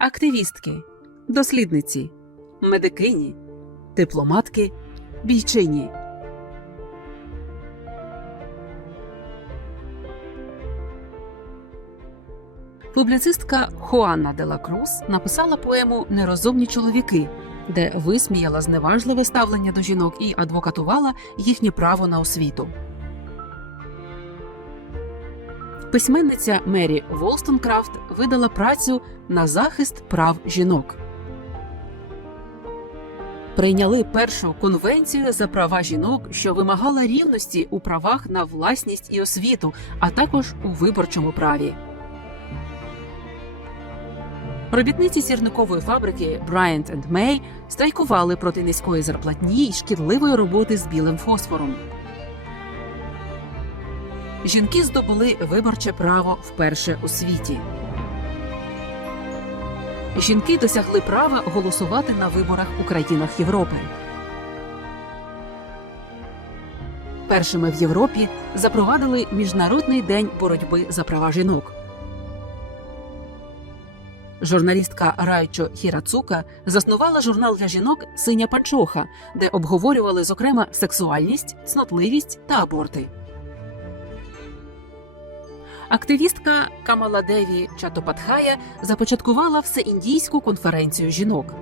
активістки, дослідниці, медикині, дипломатки, бійчині. Публіцистка Хуанна де ла Круз написала поему Нерозумні чоловіки, де висміяла зневажливе ставлення до жінок і адвокатувала їхнє право на освіту. Письменниця Мері Волстонкрафт видала працю на захист прав жінок. Прийняли першу конвенцію за права жінок, що вимагала рівності у правах на власність і освіту, а також у виборчому праві. Робітниці сірникової фабрики Bryant May страйкували проти низької зарплатні й шкідливої роботи з білим фосфором. Жінки здобули виборче право вперше у світі. Жінки досягли права голосувати на виборах у країнах Європи. Першими в Європі запровадили Міжнародний день боротьби за права жінок. Журналістка Райчо Хірацука заснувала журнал для жінок Синя панчоха, де обговорювали зокрема сексуальність, цнотливість та аборти. Активістка Камала Деві Чатопатхая започаткувала всеіндійську конференцію жінок.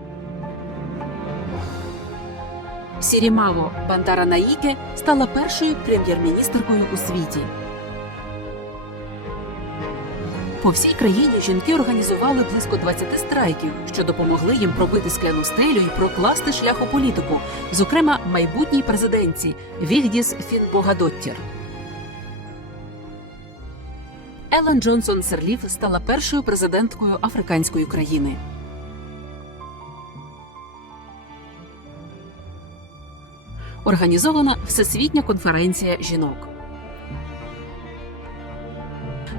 Сірімаво Бандара Наїке стала першою прем'єр-міністеркою у світі. По всій країні жінки організували близько 20 страйків, що допомогли їм пробити скляну стелю і прокласти шлях у політику, зокрема майбутній президентці Вігдіс Фінбогадоттір. Елен Джонсон Серліф стала першою президенткою африканської країни. Організована Всесвітня конференція жінок.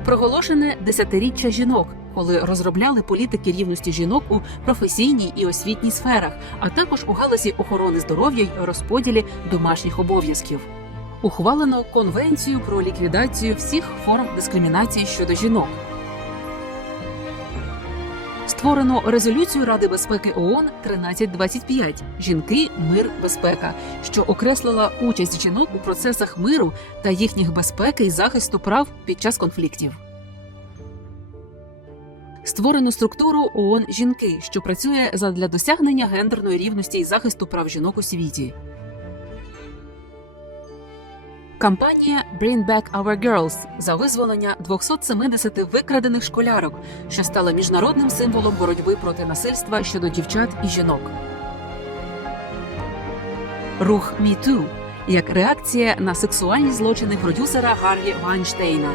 Проголошене десятиріччя жінок, коли розробляли політики рівності жінок у професійній і освітній сферах, а також у галузі охорони здоров'я й розподілі домашніх обов'язків. Ухвалено конвенцію про ліквідацію всіх форм дискримінації щодо жінок. Створено резолюцію Ради безпеки ООН 1325 Жінки, мир, безпека, що окреслила участь жінок у процесах миру та їхніх безпеки і захисту прав під час конфліктів. Створено структуру ООН Жінки, що працює задля досягнення гендерної рівності і захисту прав жінок у світі. Кампанія Bring Back Our Girls за визволення 270 викрадених школярок, що стала міжнародним символом боротьби проти насильства щодо дівчат і жінок. Рух Me Too як реакція на сексуальні злочини продюсера Гарві Вайнштейна.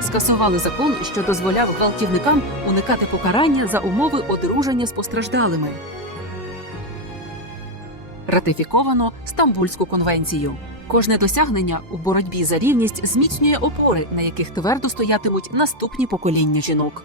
Скасували закон, що дозволяв гвалтівникам уникати покарання за умови одруження з постраждалими. Ратифіковано Стамбульську конвенцію. Кожне досягнення у боротьбі за рівність зміцнює опори, на яких твердо стоятимуть наступні покоління жінок.